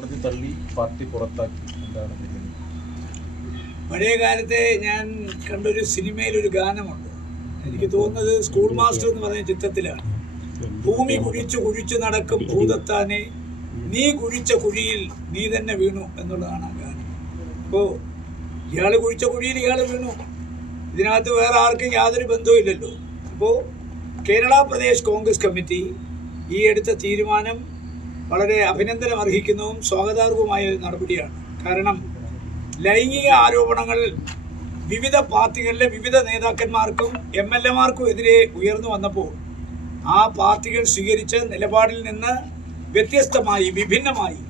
കോടതി തള്ളി, പാർട്ടി പുറത്താക്കി. എന്താണ് പഴയ കാലത്തെ ഞാൻ കണ്ടൊരു സിനിമയിലൊരു ഗാനമുണ്ട്, എനിക്ക് തോന്നുന്നത് സ്കൂൾ മാസ്റ്റർ എന്ന് പറഞ്ഞ ചിത്രത്തിലാണ്. ഭൂമി കുഴിച്ചു കുഴിച്ചു നടക്കും ഭൂതത്താനെ, നീ കുഴിച്ച കുഴിയിൽ നീ തന്നെ വീണു എന്നുള്ളതാണ് ആ ഗാനം. അപ്പോൾ ഇയാൾ കുഴിച്ച കുഴിയിൽ ഇയാൾ വീണു, ഇതിനകത്ത് വേറെ ആർക്കും യാതൊരു ബന്ധവുമില്ലല്ലോ. അപ്പോൾ കേരള പ്രദേശ് കോൺഗ്രസ് കമ്മിറ്റി ഈ എടുത്ത തീരുമാനം വളരെ അഭിനന്ദനം അർഹിക്കുന്നതും സ്വാഗതാർഹവുമായ ഒരു നടപടിയാണ്. കാരണം ലൈംഗിക ആരോപണങ്ങൾ വിവിധ പാർട്ടികളിലെ വിവിധ നേതാക്കന്മാർക്കും MLA-മാർക്കും എതിരെ ഉയർന്നു വന്നപ്പോൾ ആ പാർട്ടികൾ സ്വീകരിച്ച നിലപാടിൽ നിന്ന് വ്യത്യസ്തമായി, വിഭിന്നമായി,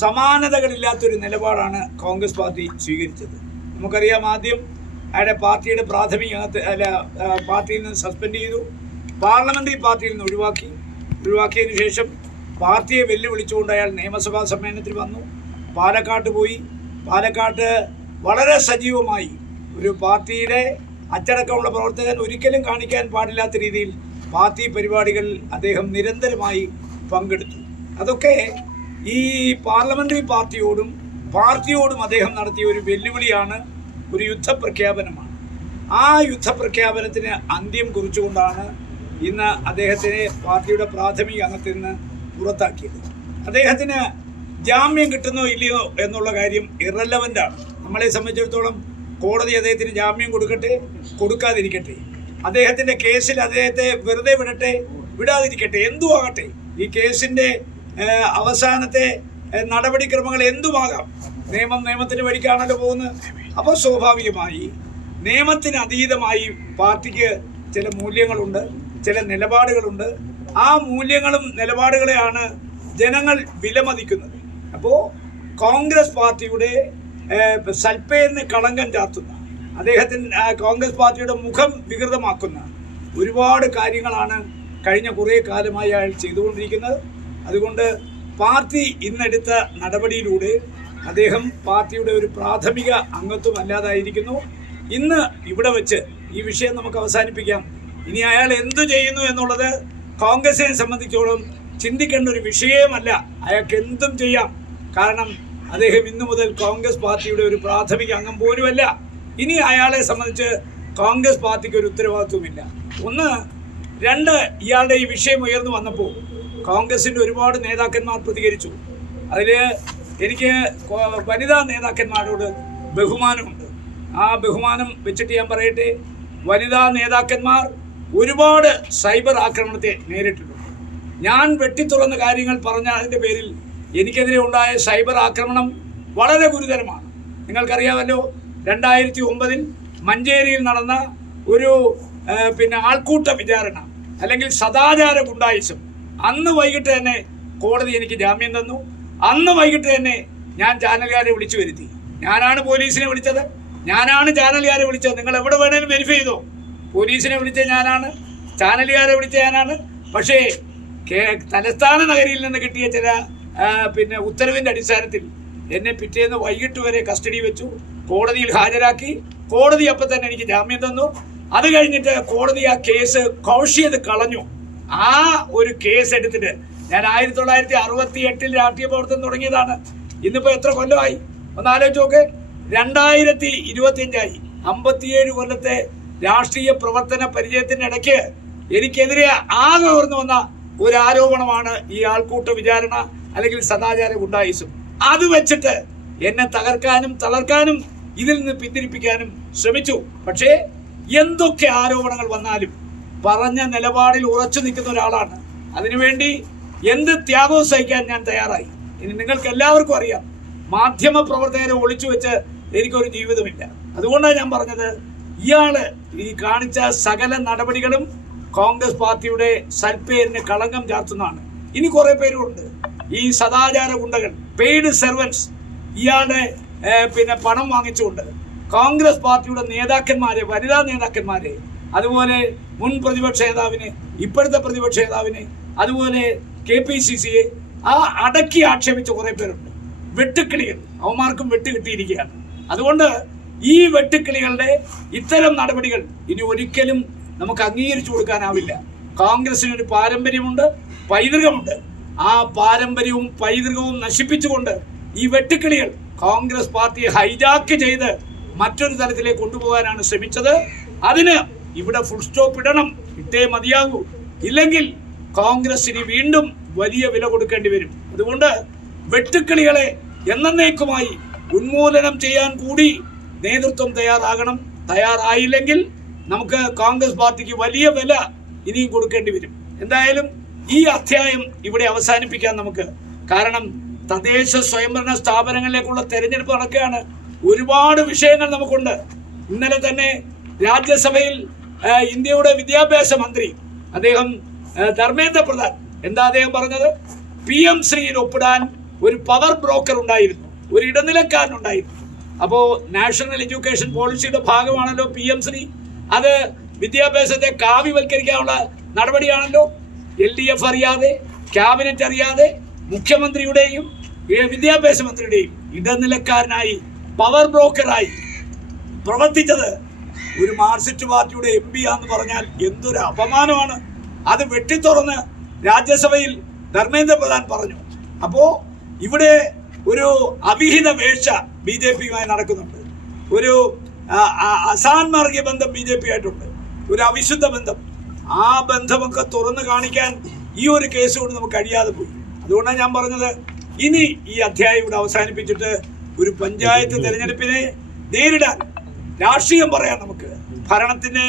സമാനതകളില്ലാത്തൊരു നിലപാടാണ് കോൺഗ്രസ് പാർട്ടി സ്വീകരിച്ചത്. നമുക്കറിയാം, ആദ്യം അയാളുടെ പാർട്ടിയുടെ പാർട്ടിയിൽ നിന്ന് സസ്പെൻഡ് ചെയ്തു, പാർലമെൻ്ററി പാർട്ടിയിൽ നിന്ന് ഒഴിവാക്കിയതിനു ശേഷം പാർട്ടിയെ വെല്ലുവിളിച്ചുകൊണ്ട് അയാൾ നിയമസഭാ സമ്മേളനത്തിൽ വന്നു. പാലക്കാട്ട് പോയി. പാലക്കാട്ട് വളരെ സജീവമായി ഒരു പാർട്ടിയുടെ അച്ചടക്കമുള്ള പ്രവർത്തകൻ ഒരിക്കലും കാണിക്കാൻ പാടില്ലാത്ത രീതിയിൽ പാർട്ടി പരിപാടികൾ അദ്ദേഹം നിരന്തരമായി പങ്കെടുത്തു. അതൊക്കെ ഈ പാർലമെൻ്ററി പാർട്ടിയോടും അദ്ദേഹം നടത്തിയ ഒരു വെല്ലുവിളിയാണ്, ഒരു യുദ്ധപ്രഖ്യാപനമാണ്. ആ യുദ്ധപ്രഖ്യാപനത്തിന് അന്ത്യം കുറിച്ചുകൊണ്ടാണ് ഇന്ന് അദ്ദേഹത്തിനെ പാർട്ടിയുടെ പ്രാഥമിക അംഗത്തിൽ നിന്ന് പുറത്താക്കിയത്. അദ്ദേഹത്തിന് ജാമ്യം കിട്ടുന്നോ ഇല്ലയോ എന്നുള്ള കാര്യം ഇറലവൻ്റാണ്. നമ്മളെ സംബന്ധിച്ചിടത്തോളം കോടതി അദ്ദേഹത്തിന് ജാമ്യം കൊടുക്കട്ടെ, കൊടുക്കാതിരിക്കട്ടെ, അദ്ദേഹത്തിൻ്റെ കേസിൽ അദ്ദേഹത്തെ വെറുതെ വിടാതിരിക്കട്ടെ, എന്തുമാകട്ടെ, ഈ കേസിൻ്റെ അവസാനത്തെ നടപടിക്രമങ്ങൾ എന്തുമാകാം. നിയമത്തിന് വഴിക്കാണല്ലോ പോകുന്നത്. അപ്പോൾ സ്വാഭാവികമായി നിയമത്തിന് അതീതമായി പാർട്ടിക്ക് ചില മൂല്യങ്ങളുണ്ട്, ചില നിലപാടുകളുണ്ട്. ആ മൂല്യങ്ങളും നിലപാടുകളെയാണ് ജനങ്ങൾ വിലമതിക്കുന്നത്. അപ്പോൾ കോൺഗ്രസ് പാർട്ടിയുടെ സൽപ്പേരിന് കളങ്കം ചാർത്തുന്ന, കോൺഗ്രസ് പാർട്ടിയുടെ മുഖം വികൃതമാക്കുന്ന ഒരുപാട് കാര്യങ്ങളാണ് കഴിഞ്ഞ കുറേ കാലമായി അയാൾ ചെയ്തുകൊണ്ടിരിക്കുന്നത്. അതുകൊണ്ട് പാർട്ടി ഇന്നെടുത്ത നടപടിയിലൂടെ അദ്ദേഹം പാർട്ടിയുടെ ഒരു പ്രാഥമിക അംഗത്വം അല്ലാതായിരിക്കുന്നു. ഇന്ന് ഇവിടെ വെച്ച് ഈ വിഷയം നമുക്ക് അവസാനിപ്പിക്കാം. ഇനി അയാൾ എന്തു ചെയ്യുന്നു എന്നുള്ളത് കോൺഗ്രസിനെ സംബന്ധിച്ചോളം ചിന്തിക്കേണ്ട ഒരു വിഷയമല്ല. അയാൾക്ക് എന്തും ചെയ്യാം. കാരണം അദ്ദേഹം ഇന്നു മുതൽ കോൺഗ്രസ് പാർട്ടിയുടെ ഒരു പ്രാഥമിക അംഗം പോലുമല്ല. ഇനി അയാളെ സംബന്ധിച്ച് കോൺഗ്രസ് പാർട്ടിക്ക് ഒരു ഉത്തരവാദിത്വമില്ല. രണ്ട്, ഇയാളുടെ ഈ വിഷയം ഉയർന്നു വന്നപ്പോൾ കോൺഗ്രസിൻ്റെ ഒരുപാട് നേതാക്കന്മാർ പ്രതികരിച്ചു. അതിൽ എനിക്ക് വനിതാ നേതാക്കന്മാരോട് ബഹുമാനമുണ്ട്. ആ ബഹുമാനം വെച്ചിട്ട് ഞാൻ പറയട്ടെ, വനിതാ നേതാക്കന്മാർ ഒരുപാട് സൈബർ ആക്രമണത്തെ നേരിട്ടിട്ടുണ്ട്. ഞാൻ വെട്ടിത്തുറന്ന കാര്യങ്ങൾ പറഞ്ഞ അതിൻ്റെ പേരിൽ എനിക്കെതിരെ ഉണ്ടായ സൈബർ ആക്രമണം വളരെ ഗുരുതരമാണ്. നിങ്ങൾക്കറിയാമല്ലോ, 2009 മഞ്ചേരിയിൽ നടന്ന ഒരു ആൾക്കൂട്ട വിചാരണ, അല്ലെങ്കിൽ സദാചാര ഗുണ്ടായിസം. അന്ന് വൈകിട്ട് തന്നെ കോടതി എനിക്ക് ജാമ്യം തന്നു. അന്ന് വൈകിട്ട് തന്നെ ഞാൻ ചാനലുകാരെ വിളിച്ചു വരുത്തി. ഞാനാണ് പോലീസിനെ വിളിച്ചത്, ഞാനാണ് ചാനലുകാരെ വിളിച്ചത്. നിങ്ങൾ എവിടെ വേണേലും വെരിഫൈ ചെയ്തോ. പോലീസിനെ വിളിച്ച ഞാനാണ്, ചാനലുകാരെ വിളിച്ച ഞാനാണ്. പക്ഷേ തലസ്ഥാന നഗരിയിൽ നിന്ന് കിട്ടിയ ചില ഉത്തരവിൻ്റെ അടിസ്ഥാനത്തിൽ എന്നെ പിറ്റേന്ന് വൈകിട്ട് വരെ കസ്റ്റഡി വെച്ചു, കോടതിയിൽ ഹാജരാക്കി. കോടതി അപ്പം തന്നെ എനിക്ക് ജാമ്യം തന്നു. അത് കഴിഞ്ഞിട്ട് കോടതി ആ കേസ് കൗഷ്യത് കളഞ്ഞു. ആ ഒരു കേസ് എടുത്തിട്ട് ഞാൻ 1968 രാഷ്ട്രീയ പ്രവർത്തനം തുടങ്ങിയതാണ്. ഇന്നിപ്പോൾ എത്ര കൊല്ലമായി ഒന്ന് ആലോചിച്ച് നോക്ക്. 2025 57 കൊല്ലത്തെ രാഷ്ട്രീയ പ്രവർത്തന പരിചയത്തിൻ്റെ ഇടയ്ക്ക് എനിക്കെതിരെ ആകെ ഉയർന്നു വന്ന ഒരു ആരോപണമാണ് ഈ ആൾക്കൂട്ട വിചാരണ, അല്ലെങ്കിൽ സദാചാര ഗുണ്ടായിസം. അത് വെച്ചിട്ട് എന്നെ തകർക്കാനും തളർക്കാനും ഇതിൽ നിന്ന് പിന്തിരിപ്പിക്കാനും ശ്രമിച്ചു. പക്ഷേ എന്തൊക്കെ ആരോപണങ്ങൾ വന്നാലും പറഞ്ഞ നിലപാടിൽ ഉറച്ചു നിൽക്കുന്ന ഒരാളാണ്. അതിനുവേണ്ടി എന്ത് ത്യാഗവും സഹിക്കാൻ ഞാൻ തയ്യാറായി. ഇനി നിങ്ങൾക്ക് എല്ലാവർക്കും അറിയാം, മാധ്യമ പ്രവർത്തകരെ ഒളിച്ചു വെച്ച് എനിക്കൊരു ജീവിതമില്ല. അതുകൊണ്ടാണ് ഞാൻ പറഞ്ഞത്, ഇയാള് ഈ കാണിച്ച സകല നടപടികളും കോൺഗ്രസ് പാർട്ടിയുടെ സൽപ്പേരിന് കളങ്കം ചാർത്തുന്നതാണ്. ഇനി കുറെ പേരുണ്ട്, ഈ സദാചാര ഗുണ്ടകൾ, പെയ്ഡ് സെർവൻസ്. ഇയാളുടെ പണം വാങ്ങിച്ചുകൊണ്ട് കോൺഗ്രസ് പാർട്ടിയുടെ നേതാക്കന്മാരെ, വനിതാ നേതാക്കന്മാരെ, അതുപോലെ മുൻ പ്രതിപക്ഷ നേതാവിനെ, ഇപ്പോഴത്തെ പ്രതിപക്ഷ നേതാവിനെ, അതുപോലെ KPCCയെ അടക്കി ആക്ഷേപിച്ച കുറേ പേരുണ്ട്. വെട്ടുക്കിളികൾ, അവന്മാർക്കും വെട്ട് കിട്ടിയിരിക്കുകയാണ്. അതുകൊണ്ട് ഈ വെട്ടുക്കിളികളുടെ ഇത്തരം നടപടികൾ ഇനി ഒരിക്കലും നമുക്ക് അംഗീകരിച്ചു കൊടുക്കാനാവില്ല. കോൺഗ്രസിനൊരു പാരമ്പര്യമുണ്ട്, പൈതൃകമുണ്ട്. ആ പാരമ്പര്യവും പൈതൃകവും നശിപ്പിച്ചുകൊണ്ട് ഈ വെട്ടുക്കിളികൾ കോൺഗ്രസ് പാർട്ടിയെ ഹൈജാക്ക് ചെയ്ത് മറ്റൊരു തലത്തിലേക്ക് കൊണ്ടുപോകാനാണ് ശ്രമിച്ചത്. അതിന് ഇവിടെ ഫുൾ സ്റ്റോപ്പ് ഇടണം, ഇട്ടേ മതിയാകൂ. ഇല്ലെങ്കിൽ കോൺഗ്രസിന് വീണ്ടും വലിയ വില കൊടുക്കേണ്ടി വരും. അതുകൊണ്ട് വെട്ടുക്കിളികളെ എന്നേക്കുമായി ഉന്മൂലനം ചെയ്യാൻ കൂടി നേതൃത്വം തയ്യാറാകണം. തയ്യാറായില്ലെങ്കിൽ നമുക്ക് കോൺഗ്രസ് പാർട്ടിക്ക് വലിയ വില ഇനിയും കൊടുക്കേണ്ടി വരും. എന്തായാലും ഈ അധ്യായം ഇവിടെ അവസാനിപ്പിക്കാൻ നമുക്ക്. കാരണം തദ്ദേശ സ്വയംഭരണ സ്ഥാപനങ്ങളിലേക്കുള്ള തെരഞ്ഞെടുപ്പ് നടക്കുകയാണ്. ഒരുപാട് വിഷയങ്ങൾ നമുക്കുണ്ട്. ഇന്നലെ തന്നെ രാജ്യസഭയിൽ ഇന്ത്യയുടെ വിദ്യാഭ്യാസ മന്ത്രി അദ്ദേഹം ധർമ്മേന്ദ്ര പ്രധാൻ എന്താ അദ്ദേഹം പറഞ്ഞത്? PM ശ്രീയിൽ ഒപ്പിടാൻ ഒരു പവർ ബ്രോക്കർ ഉണ്ടായിരുന്നു, ഒരു ഇടനിലക്കാരനുണ്ടായിരുന്നു. അപ്പോൾ നാഷണൽ എഡ്യൂക്കേഷൻ പോളിസിയുടെ ഭാഗമാണല്ലോ PM ശ്രീ. അത് വിദ്യാഭ്യാസത്തെ കാവ്യവൽക്കരിക്കാനുള്ള നടപടിയാണല്ലോ. LDF അറിയാതെ, ക്യാബിനറ്റ് അറിയാതെ മുഖ്യമന്ത്രിയുടെയും വിദ്യാഭ്യാസ മന്ത്രിയുടെയും ഇടനിലക്കാരനായി പവർ ബ്രോക്കറായി പ്രവർത്തിച്ചത് ഒരു മാർക്സിസ്റ്റ് പാർട്ടിയുടെ MP ആണെന്ന് പറഞ്ഞാൽ എന്തൊരു അപമാനമാണ്. അത് വെട്ടിത്തുറന്ന് രാജ്യസഭയിൽ ധർമ്മേന്ദ്ര പ്രധാൻ പറഞ്ഞു. അപ്പോൾ ഇവിടെ ഒരു അവിഹിത വേഴ്ച BJPയുമായി നടക്കുന്നുണ്ട്. ഒരു അസാൻമാർഗീയ ബന്ധം BJP ആയിട്ടുണ്ട്, ഒരു അവിശുദ്ധ ബന്ധം. ആ ബന്ധമൊക്കെ തുറന്നു കാണിക്കാൻ ഈ ഒരു കേസ് കൊണ്ട് നമുക്ക് കഴിയാതെ പോയി. അതുകൊണ്ടാണ് ഞാൻ പറഞ്ഞത്, ഇനി ഈ അധ്യായം ഇവിടെ അവസാനിപ്പിച്ചിട്ട് ഒരു പഞ്ചായത്ത് തെരഞ്ഞെടുപ്പിനെ നേരിടാൻ രാഷ്ട്രീയം പറയാം നമുക്ക്. ഭരണത്തിന്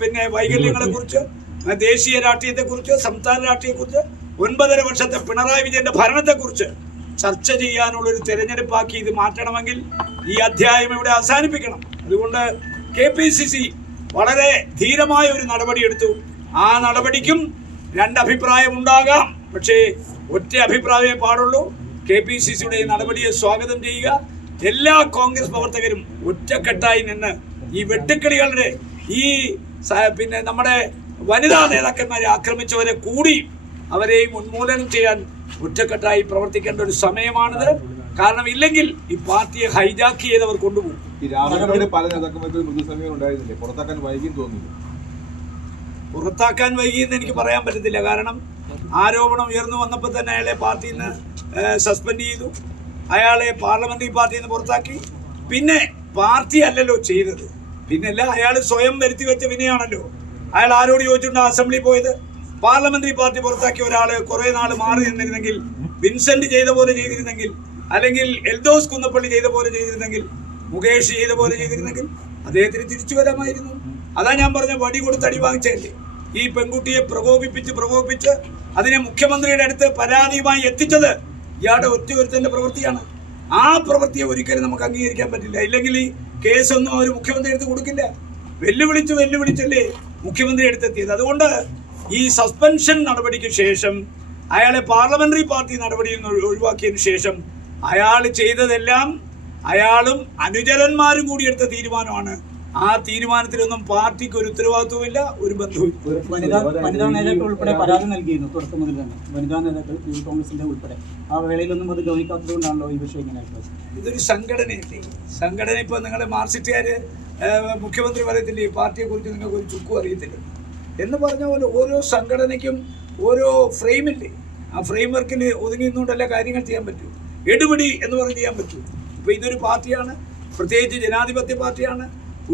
പിന്നെ വൈകല്യങ്ങളെക്കുറിച്ച്, ദേശീയ രാഷ്ട്രീയത്തെക്കുറിച്ച്, സംസ്ഥാന രാഷ്ട്രീയത്തെക്കുറിച്ച്, 9.5 വർഷത്തെ പിണറായി വിജയന്റെ ഭരണത്തെക്കുറിച്ച് ചർച്ച ചെയ്യാനുള്ളൊരു തെരഞ്ഞെടുപ്പാക്കി ഇത് മാറ്റണമെങ്കിൽ ഈ അധ്യായം ഇവിടെ അവസാനിപ്പിക്കണം. അതുകൊണ്ട് KPCC വളരെ ധീരമായ ഒരു നടപടി എടുത്തു. ആ നടപടിക്കും രണ്ടഭിപ്രായം ഉണ്ടാകാം, പക്ഷേ ഒറ്റ അഭിപ്രായമേ പാടുള്ളൂ. KPCCയുടെ ഈ നടപടിയെ സ്വാഗതം ചെയ്യുക. എല്ലാ കോൺഗ്രസ് പ്രവർത്തകരും ഒറ്റക്കെട്ടായി നിന്ന് ഈ വെട്ടുക്കിളികളുടെ ഈ പിന്നെ നമ്മുടെ വനിതാ നേതാക്കന്മാരെ ആക്രമിച്ചവരെ കൂടി അവരെയും ഉന്മൂലനം ചെയ്യാൻ ഒറ്റക്കെട്ടായി പ്രവർത്തിക്കേണ്ട ഒരു സമയമാണിത്. കാരണം ഇല്ലെങ്കിൽ ഈ പാർട്ടിയെ ഹൈജാക്ക് ചെയ്തവർ കൊണ്ടുപോകും. പല നേതാക്കന്മാർക്ക് മൃദുസമയം ഉണ്ടായിരുന്നില്ലേ? പുറത്താക്കാൻ വൈകിയും തോന്നുന്നു. പുറത്താക്കാൻ വൈകിയെന്ന് എനിക്ക് പറയാൻ പറ്റത്തില്ല. കാരണം ആരോപണം ഉയർന്നു വന്നപ്പോൾ തന്നെ അയാളെ പാർട്ടിയിൽ നിന്ന് സസ്പെൻഡ് ചെയ്തു, അയാളെ പാർലമെന്ററി പാർട്ടിയിൽ നിന്ന് പുറത്താക്കി. പിന്നെ പാർട്ടി അല്ലല്ലോ ചെയ്തത്, പിന്നല്ല അയാൾ സ്വയം വരുത്തി വെച്ച വിനയാണല്ലോ. അയാൾ ആരോട് ചോദിച്ചിട്ടുണ്ട് അസംബ്ലി പോയത്? പാർലമെന്ററി പാർട്ടി പുറത്താക്കിയ ഒരാൾ കുറെ നാൾ മാറി നിന്നിരുന്നെങ്കിൽ, വിൻസെന്റ് ചെയ്ത പോലെ ചെയ്തിരുന്നെങ്കിൽ, അല്ലെങ്കിൽ എൽദോസ് കുന്നപ്പള്ളി ചെയ്ത പോലെ ചെയ്തിരുന്നെങ്കിൽ, മുകേഷ് ചെയ്ത പോലെ ചെയ്തിരുന്നെങ്കിൽ അദ്ദേഹത്തിന് തിരിച്ചു വരാമായിരുന്നു. അതാ ഞാൻ പറഞ്ഞ വടി കൊടുത്ത് അടി വാങ്ങിച്ചല്ലേ. ഈ പെൺകുട്ടിയെ പ്രകോപിപ്പിച്ച് അതിനെ മുഖ്യമന്ത്രിയുടെ അടുത്ത് പരാതിയുമായി എത്തിച്ചത് ഇയാളുടെ ഒറ്റയൊരുത്തന്റെ പ്രവൃത്തിയാണ്. ആ പ്രവൃത്തിയെ ഒരിക്കലും നമുക്ക് അംഗീകരിക്കാൻ പറ്റില്ല. ഇല്ലെങ്കിൽ ഈ കേസൊന്നും അവർ മുഖ്യമന്ത്രി എടുത്ത് കൊടുക്കില്ല. വെല്ലുവിളിച്ചല്ലേ മുഖ്യമന്ത്രി എടുത്തെത്തിയത്. അതുകൊണ്ട് ഈ സസ്പെൻഷൻ നടപടിക്ക് ശേഷം അയാളെ പാർലമെന്ററി പാർട്ടി നടപടിയിൽ നിന്ന് ഒഴിവാക്കിയതിനു ശേഷം അയാൾ ചെയ്തതെല്ലാം അയാളും അനുചരന്മാരും കൂടി എടുത്ത തീരുമാനമാണ്. ആ തീരുമാനത്തിലൊന്നും പാർട്ടിക്ക് ഒരു ഉത്തരവാദിത്വമില്ല, ഒരു ബന്ധവും. വനിതാ നേതാക്കൾ ഉൾപ്പെടെ പരാതി നൽകിയിരുന്നു തുടക്കം മുതൽ തന്നെ. വനിതാ നേതാക്കൾ കോൺഗ്രസിന്റെ ഉൾപ്പെടെ ആ വേളയിലൊന്നും അത് ഗൗനിക്കാത്തത് കൊണ്ടാണല്ലോ ഈ വിഷയം ഇങ്ങനെ. ഇതൊരു സംഘടനയല്ലേ. സംഘടന ഇപ്പോൾ നിങ്ങളെ മാർക്സിസ്റ്റുകാര് മുഖ്യമന്ത്രി പറയത്തില്ലേ ഈ പാർട്ടിയെ കുറിച്ച് നിങ്ങൾക്ക് ഒരു ചുക്കും അറിയത്തില്ല എന്ന് പറഞ്ഞ പോലെ ഓരോ സംഘടനയ്ക്കും ഓരോ ഫ്രെയിമില്ലേ. ആ ഫ്രെയിം വർക്കിൽ ഒതുങ്ങി നിന്നുകൊണ്ടല്ല കാര്യങ്ങൾ ചെയ്യാൻ പറ്റൂ. എടുപിടി എന്ന് പറഞ്ഞ് ചെയ്യാൻ പറ്റൂ. ഇപ്പോൾ ഇതൊരു പാർട്ടിയാണ്, പ്രത്യേകിച്ച് ജനാധിപത്യ പാർട്ടിയാണ്,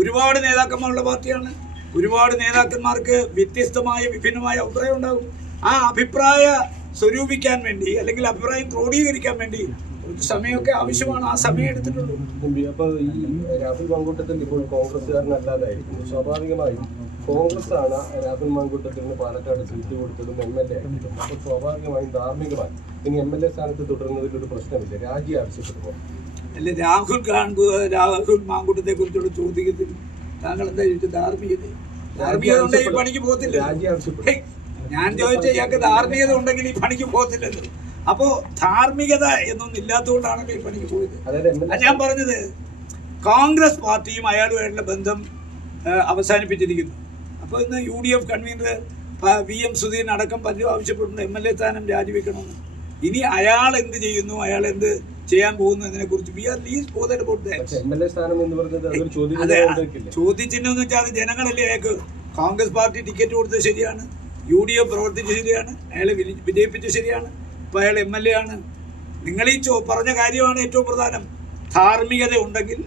ഒരുപാട് നേതാക്കന്മാരുള്ള പാർട്ടിയാണ്. ഒരുപാട് നേതാക്കന്മാർക്ക് വ്യത്യസ്തമായ വിഭിന്നമായ അഭിപ്രായം ഉണ്ടാകും. ആ അഭിപ്രായ സ്വരൂപിക്കാൻ വേണ്ടി അല്ലെങ്കിൽ അഭിപ്രായം ക്രോഡീകരിക്കാൻ വേണ്ടി ഒരു സമയമൊക്കെ ആവശ്യമാണ്. ആ സമയം എടുത്തിട്ടുള്ളൂ. അപ്പോൾ ഈ രാഹുൽ മാങ്കൂട്ടത്തിൽ ഇപ്പോൾ കോൺഗ്രസ്സുകാരനല്ലാതായിരിക്കും. സ്വാഭാവികമായും കോൺഗ്രസ് ആണ് രാഹുൽ മാങ്കൂട്ടത്തിന് പാലക്കാട് സീറ്റ് കൊടുത്തതും MLA ആക്കിയതും. അപ്പോൾ സ്വാഭാവികമായും ധാർമ്മികമായി ഇനി MLA സ്ഥാനത്ത് തുടരുന്നതിലൊരു പ്രശ്നമില്ല. രാജി ആവശ്യപ്പെടുമ്പോൾ അല്ലെ രാഹുൽ മാങ്കൂട്ടത്തെ കുറിച്ചുള്ള ചോദ്യത്തിൽ താങ്കൾ എന്താ ചോദിച്ചത്? ധാർമ്മികത ഉണ്ടെങ്കിൽ ഈ പണിക്ക് പോകത്തില്ല. ഞാൻ ചോദിച്ച ഇയാൾക്ക് ധാർമ്മികത ഉണ്ടെങ്കിൽ ഈ പണിക്ക് പോകത്തില്ലല്ലോ. അപ്പോ ധാർമ്മികത എന്നൊന്നും ഇല്ലാത്തതുകൊണ്ടാണല്ലോ ഈ പണിക്ക് പോയത്. ഞാൻ പറഞ്ഞത് കോൺഗ്രസ് പാർട്ടിയും അയാളുമായിട്ടുള്ള ബന്ധം അവസാനിപ്പിച്ചിരിക്കുന്നു. അപ്പോൾ ഇന്ന് UDF കൺവീനർ VM സുധീരൻ അടക്കം പലരും ആവശ്യപ്പെട്ടുണ്ട് MLA സ്ഥാനം രാജിവെക്കണമെന്ന്. ഇനി അയാൾ എന്ത് ചെയ്യുന്നു, അയാൾ എന്ത് ചെയ്യാൻ പോകുന്നതിനെ കുറിച്ച് ചോദ്യചിഹ്നം എന്ന് വെച്ചാൽ അത് ജനങ്ങളല്ലേ അയാൾക്ക്. കോൺഗ്രസ് പാർട്ടി ടിക്കറ്റ് കൊടുത്തത് ശരിയാണ്, UDF പ്രവർത്തിച്ചത് ശരിയാണ്, അയാളെ വിജയിപ്പിച്ചത് ശരിയാണ്. ഇപ്പോൾ അയാൾ MLA ആണ്. നിങ്ങൾ ഈ പറഞ്ഞ കാര്യമാണ് ഏറ്റവും പ്രധാനം. ധാർമ്മികത ഉണ്ടെങ്കിൽ,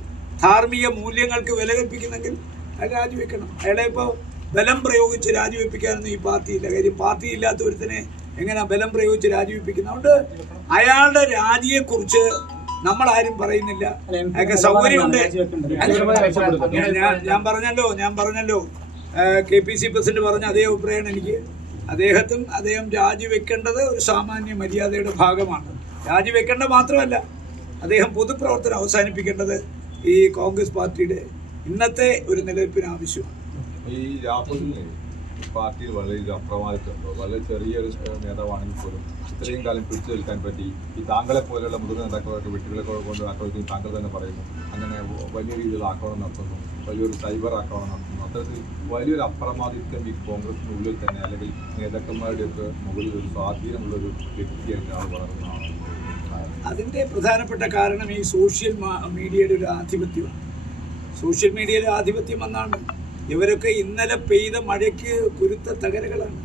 ധാർമ്മിക മൂല്യങ്ങൾക്ക് വില കൽപ്പിക്കുന്നെങ്കിൽ അയാൾ രാജിവെക്കണം. അയാളെ ഇപ്പോൾ ബലം പ്രയോഗിച്ച് രാജിവെപ്പിക്കാനൊന്നും ഈ പാർട്ടിയില്ല. കാര്യം പാർട്ടി ഇല്ലാത്ത ഒരുത്തിനെ എങ്ങനെ ബലം പ്രയോഗിച്ച് രാജിവെപ്പിക്കുന്നത്? അതുകൊണ്ട് അയാളുടെ രാജിയെക്കുറിച്ച് നമ്മളാരും പറയുന്നില്ല. അയാൾക്ക് സൗകര്യമുണ്ട്. ഞാൻ പറഞ്ഞല്ലോ KPC പ്രസിഡന്റ് പറഞ്ഞ അതേ അഭിപ്രായമാണ് എനിക്ക്. അദ്ദേഹം രാജിവെക്കേണ്ടത് ഒരു സാമാന്യ മര്യാദയുടെ ഭാഗമാണ്. രാജിവെക്കേണ്ട മാത്രമല്ല, അദ്ദേഹം പൊതുപ്രവർത്തനം അവസാനിപ്പിക്കേണ്ടത് ഈ കോൺഗ്രസ് പാർട്ടിയുടെ ഇന്നത്തെ ഒരു നിലനിൽപ്പിന് ആവശ്യമാണ്. ഈ രാഹുലിന് പാർട്ടിയിൽ വളരെ അപ്രമാദിത്വമുണ്ടോ? വളരെ ചെറിയൊരു നേതാവാണെങ്കിൽ പോലും ഇത്രയും കാലം പിടിച്ചു നിൽക്കാൻ പറ്റി. ഈ താങ്കളെ പോലെയുള്ള മുതിർന്ന നേതാക്കളൊക്കെ വെട്ടുകളെ കൊണ്ട് ആക്രമിക്കുന്നു. താങ്കൾ തന്നെ പറയുന്നു അങ്ങനെ വലിയ രീതിയിൽ ആക്രമണം നടത്തുന്നു, വലിയൊരു സൈബർ ആക്രമണം നടത്തുന്നു. അത്തരത്തിൽ വലിയൊരു അപ്രമാദിത്വം ഈ കോൺഗ്രസിനുള്ളിൽ തന്നെ അല്ലെങ്കിൽ നേതാക്കന്മാരുടെയൊക്കെ മുകളിൽ ഒരു സ്വാധീനമുള്ളൊരു വ്യക്തിയായിട്ട് ആൾ വളർന്നതാണ്. അതിൻ്റെ പ്രധാനപ്പെട്ട കാരണം ഈ സോഷ്യൽ മീഡിയയുടെ ഒരു ആധിപത്യമാണ്. സോഷ്യൽ മീഡിയയുടെ ആധിപത്യം വന്നാണ് ഇവരൊക്കെ ഇന്നലെ പെയ്ത മഴയ്ക്ക് കുരുത്ത തകരകളാണ്.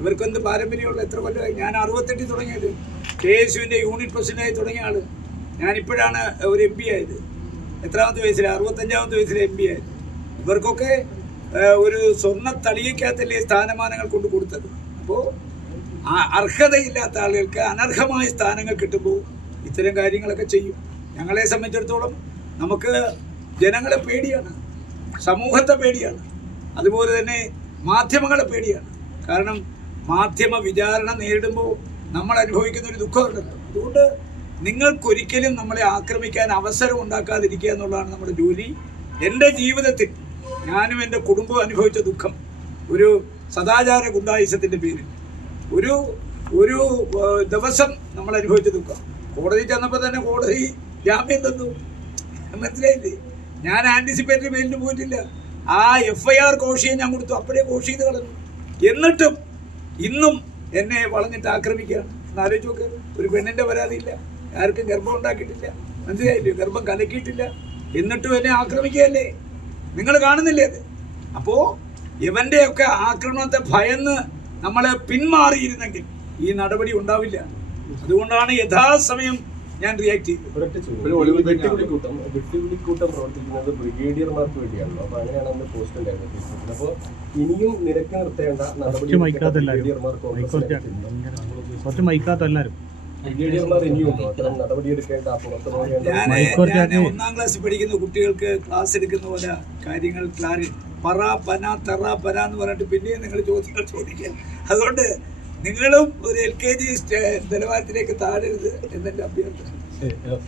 ഇവർക്കെന്ത് പാരമ്പര്യമുള്ള എത്ര കൊല്ലമായി? ഞാൻ 68 തുടങ്ങിയത്, KSUവിൻ്റെ യൂണിറ്റ് പ്രസിഡൻ്റായി തുടങ്ങിയ ആൾ. ഞാനിപ്പോഴാണ് ഒരു MP ആയത്. എത്രാമത്തെ വയസ്സിൽ? 65ാമത്തെ വയസ്സിൽ MP ആയത്. ഇവർക്കൊക്കെ ഒരു സ്വർണ്ണ തളികയ്ക്കകത്തല്ലേ സ്ഥാനമാനങ്ങൾ കൊണ്ട് കൊടുത്തത്. അപ്പോൾ അർഹതയില്ലാത്ത ആളുകൾക്ക് അനർഹമായ സ്ഥാനങ്ങൾ കിട്ടുമ്പോൾ ഇത്തരം കാര്യങ്ങളൊക്കെ ചെയ്യും. ഞങ്ങളെ സംബന്ധിച്ചിടത്തോളം നമുക്ക് ജനങ്ങളെ പേടിയാണ്, സമൂഹത്തെ പേടിയാണ്, അതുപോലെ തന്നെ മാധ്യമങ്ങളെ പേടിയാണ്. കാരണം മാധ്യമ വിചാരണ നേരിടുമ്പോൾ നമ്മൾ അനുഭവിക്കുന്ന ഒരു ദുഃഖമുണ്ടല്ലോ. അതുകൊണ്ട് നിങ്ങൾക്കൊരിക്കലും നമ്മളെ ആക്രമിക്കാൻ അവസരം ഉണ്ടാക്കാതിരിക്കുക എന്നുള്ളതാണ് നമ്മുടെ ജോലി. എൻ്റെ ജീവിതത്തിൽ ഞാനും എൻ്റെ കുടുംബവും അനുഭവിച്ച ദുഃഖം ഒരു സദാചാര ഗുണ്ടായുസത്തിൻ്റെ പേരിൽ ഒരു ദിവസം നമ്മൾ അനുഭവിച്ച ദുഃഖം. കോടതി ചെന്നപ്പോൾ തന്നെ കോടതി ജാമ്യം തന്നു. മനസ്സിലായില്ലേ? ഞാൻ ആൻറ്റിസിപ്പേറ്ററി ബെയിലിന് പോയിട്ടില്ല. ആ FIR കോഷിയെ ഞാൻ കൊടുത്തു, അപ്പോഴേ കോഷ് ചെയ്ത് കളഞ്ഞു. എന്നിട്ടും ഇന്നും എന്നെ വളഞ്ഞിട്ട് ആക്രമിക്കുകയാണ്. എന്നാലോചിച്ച് നോക്ക്, ഒരു പെണ്ണിൻ്റെ പരാതിയില്ല, ആർക്കും ഗർഭം ഉണ്ടാക്കിയിട്ടില്ല, മനസ്സിലായില്ലേ? ഗർഭം കലക്കിയിട്ടില്ല, എന്നിട്ടും എന്നെ ആക്രമിക്കുകയല്ലേ? നിങ്ങൾ കാണുന്നില്ലേ അത്? അപ്പോൾ ഇവൻ്റെയൊക്കെ ആക്രമണത്തെ ഭയന്ന് നമ്മൾ പിന്മാറിയിരുന്നെങ്കിൽ ഈ നടപടി ഉണ്ടാവില്ല. അതുകൊണ്ടാണ് യഥാസമയം ഞാൻ റിയാക്ട് ചെയ്തത്. വെട്ടുവിളിക്കൂട്ടം പ്രവർത്തിക്കുന്നത് ബ്രിഗേഡിയർമാർക്ക് വേണ്ടിയാണല്ലോ. അപ്പൊ അങ്ങനെയാണ് അന്ന് പോസ്റ്റ് ഉണ്ടായിരുന്നത്. അപ്പോൾ ഇനിയും നിരക്ക് നിർത്തേണ്ട നടപടി ബ്രിഗേഡിയർമാർ ഇനിയുണ്ടോ അത്തരം നടപടിയെടുക്കേണ്ട? ഞാൻ 1ാം ക്ലാസ്സിൽ പഠിക്കുന്ന കുട്ടികൾക്ക് ക്ലാസ് എടുക്കുന്ന പോലെ കാര്യങ്ങൾ പറ പന തറ പന എന്ന് പറഞ്ഞിട്ട് പിന്നെയും നിങ്ങൾ ചോദ്യങ്ങൾ ചോദിക്കുക. അതുകൊണ്ട് നിങ്ങളും ഒരു LKG നിലവാരത്തിലേക്ക് താഴരുത് എന്നെ അഭ്യർത്ഥന.